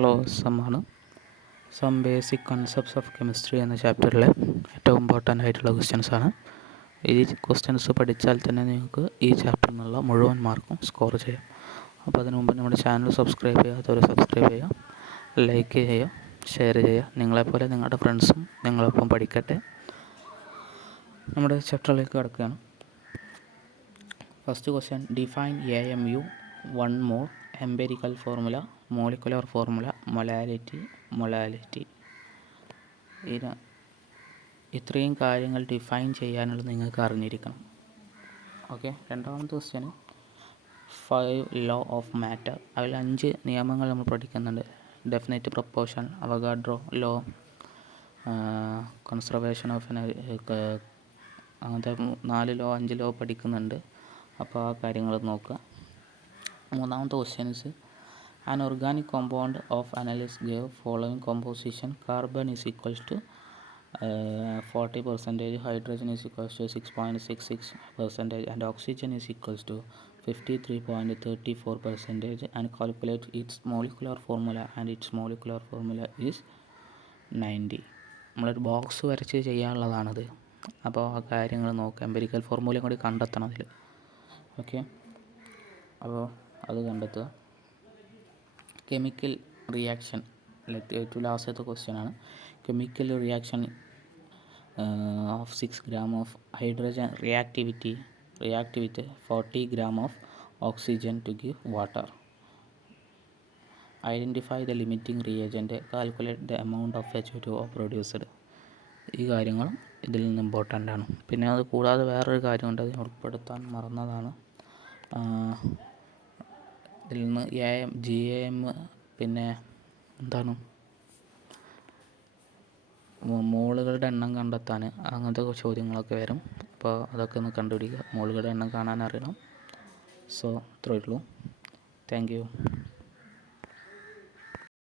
ലോസമാണ് some basic concepts of chemistry എന്ന ചാപ്റ്ററിലെ ഏറ്റവും ഇമ്പോർട്ടൻ്റ് ആയിട്ടുള്ള ക്വസ്റ്റ്യൻസാണ്. ഈ ക്വസ്റ്റ്യൻസ് പഠിച്ചാൽ തന്നെ നിങ്ങൾക്ക് ഈ ചാപ്റ്ററിൽ നിന്നുള്ള മുഴുവൻ മാർക്കും സ്കോർ ചെയ്യാം. അപ്പോൾ അതിനു മുമ്പ് നമ്മുടെ ചാനൽ സബ്സ്ക്രൈബ് ചെയ്യാത്തവർ സബ്സ്ക്രൈബ് ചെയ്യുക, ലൈക്ക് ചെയ്യുക, ഷെയർ ചെയ്യുക. നിങ്ങളെപ്പോലെ നിങ്ങളുടെ ഫ്രണ്ട്സും നിങ്ങളൊപ്പം പഠിക്കട്ടെ. നമ്മുടെ ചാപ്റ്ററിലേക്ക് കടക്കുകയാണ്. First question, define AMU. One more, empirical formula, molecular formula, molality. ഇത്രയും കാര്യങ്ങൾ ഡിഫൈൻ ചെയ്യാനുള്ളത് നിങ്ങൾക്ക് അറിഞ്ഞിരിക്കണം. ഓക്കെ. രണ്ടാമത്തെ ക്വസ്റ്റ്യൻ, 5 ലോ ഓഫ് മാറ്റർ. അതിൽ 5 നിയമങ്ങൾ നമ്മൾ പഠിക്കുന്നുണ്ട്. Definite proportion, Avogadro law, conservation of അങ്ങനത്തെ 4 ലോ 5 ലോ പഠിക്കുന്നുണ്ട്. അപ്പോൾ ആ കാര്യങ്ങൾ നോക്കുക. മൂന്നാമത്തെ questions, an organic compound of analyst gave following composition: carbon is equals to 40%, hydrogen is equals to 6.66%, and oxygen is equals to 53.34%, and calculate its molecular formula, and its molecular formula is 90. നമ്മളൊരു box വരച്ച് ചെയ്യാനുള്ളതാണത്. അപ്പോൾ ആ കാര്യങ്ങൾ നോക്കുക. Empirical ഫോർമുലയും കൂടി കണ്ടെത്തണം അതിൽ. Okay. അപ്പോൾ അത് കണ്ടെത്തുക. കെമിക്കൽ റിയാക്ഷൻ, ഏറ്റവും ലാസ്റ്റത്തെ ക്വസ്റ്റ്യൻ ആണ്. Chemical reaction of 6 gram of hydrogen react with 40 gram of oxygen to give water. Identify the limiting reagent, calculate the amount of H2O produced. ഈ കാര്യങ്ങളും ഇതിൽ നിന്ന് ഇമ്പോർട്ടൻ്റ് ആണ്. പിന്നെ അത് കൂടാതെ വേറൊരു കാര്യമുണ്ട്, അതിന് ഉൾപ്പെടുത്താൻ മറന്നതാണ്. ഇതിൽ നിന്ന് GAM, പിന്നെ എന്താണ്, മോളുകളുടെ എണ്ണം കണ്ടെത്താൻ, അങ്ങനത്തെ ചോദ്യങ്ങളൊക്കെ വരും. അപ്പോൾ അതൊക്കെ ഒന്ന് കണ്ടുപിടിക്കുക. മോളുകളുടെ എണ്ണം കാണാൻ അറിയണം. സോ ഇത്രയേ ഉള്ളൂ. Thank you.